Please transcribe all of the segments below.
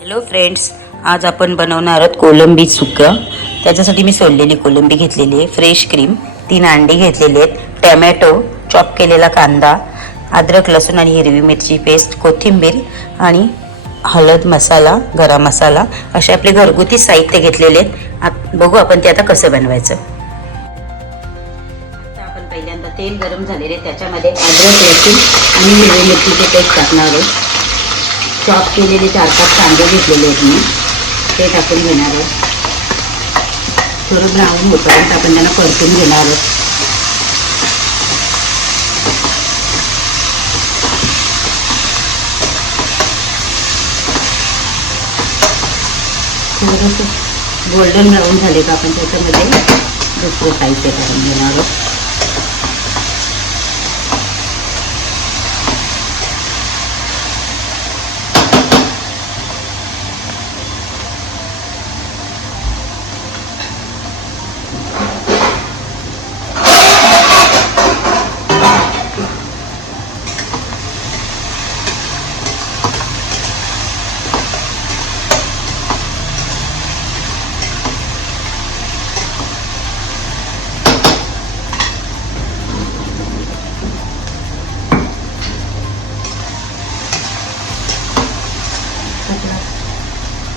Hello friends, आज आपण बनवणार आहोत कोलंबी सुक्का। त्याच्यासाठी मी सोललेली कोलंबी घेतलेली आहे, फ्रेश क्रीम, 3 अंडी घेतलेली आहेत, टोमॅटो, चॉप केलेला कांदा, अद्रक लसूण आणि हिरवी मिरची पेस्ट, कोथिंबीर आणि हळद मसाला, गरम मसाला असे आपले घरगुती साहित्य घेतलेले आहेत। बघू आपण ते आता कसं बनवायचं। आता आपण पहिल्यांदा तेल गरम झालेले त्याच्यामध्ये अद्रक लसूण आणि हिरवी मिरचीचे पेस्ट टाकणार आहोत। चॉप केलेले 4-5 कांदे घेतलेले आहेत मी, ते टाकून घेणार आहोत। थोडं ब्राऊन होईपर्यंत आपण त्यांना परतून घेणार आहोत। थोडंसं गोल्डन ब्राऊन झाले का आपण त्याच्यामध्ये दुसरं साहित्य टाकून घेणार आहोत।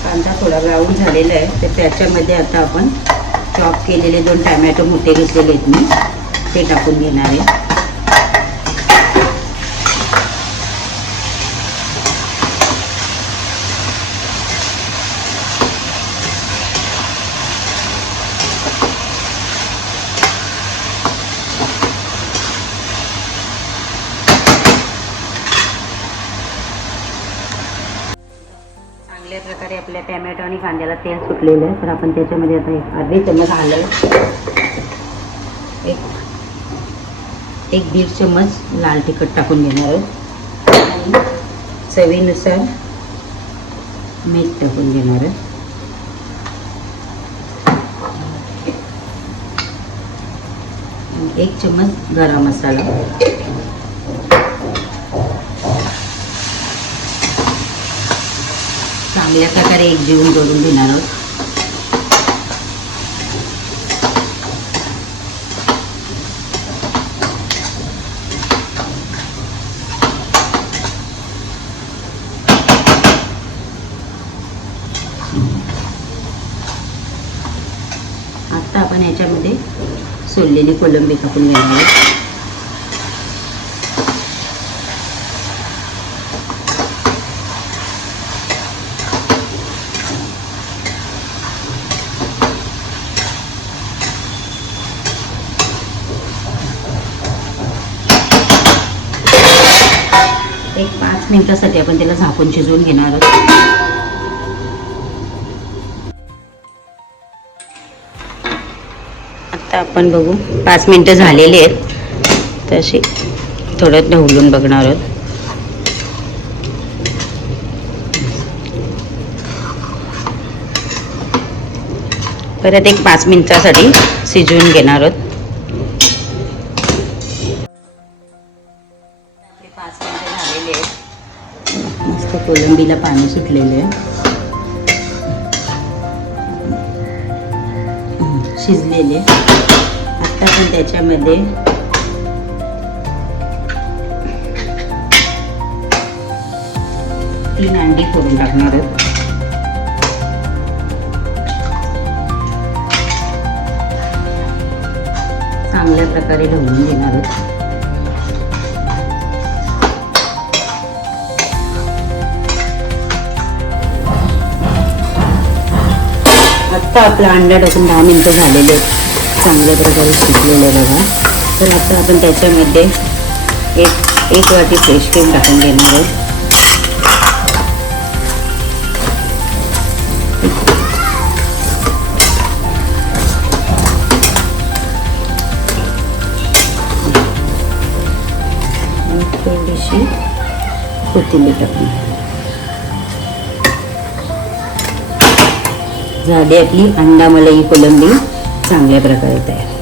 कांदा थोडा ब्राऊन झालेला आहे, तर त्याच्यामध्ये आता आपण चॉप केलेले 2 टोमॅटो मोठे घेतलेले आहेत मी, ते टाकून घेणार आहे। चांगल्या प्रकारे आपल्या टोमॅटो आणि कांद्याला तेल सुटलेलं आहे, तर आपण त्याच्यामध्ये आता अर्धी चम्मच हळद, एक 1.5 चम्मच लाल तिखट टाकून घेणार आहोत आणि चवीनुसार मीठ टाकून घेणार आहे। 1 चम्मच गरम मसाला, चांगल्या प्रकारे एकजीव करून घेणार आहोत। आता आपण याच्यामध्ये सोललेली कोलंबी टाकून घेणार आहोत। एक 5 मिनिटासाठी आपण त्याला झाकून शिजवून घेणार आहोत। आता आपण बघू 5 मिनिटं झालेली आहेत, तशी थोडं ढवळून बघणार आहोत। परत एक 5 मिनिटासाठी शिजवून घेणार आहोत। 5 मिनिटं झालेले आहेत, मस्त कोलंबीला पाणी सुटलेले आहे, शिजलेले। आता आपण त्याच्यामध्ये तीन अंडी फोडून टाकणार आहोत। चांगल्या प्रकारे ढवळून घेणार आहोत। आता आपला अंडा टाकून 10 मिनिटं झालेले आहेत, चांगल्या प्रकारे शिजलेलं आहे बघा। तर आता आपण त्याच्यामध्ये एक वाटी फ्रेश क्रीम टाकून घेणार आहोत। थोडीशी कोथिंबीर टाकून झाली आपली अंडा मलाई कोलंबी चांगल्या प्रकारे तयार।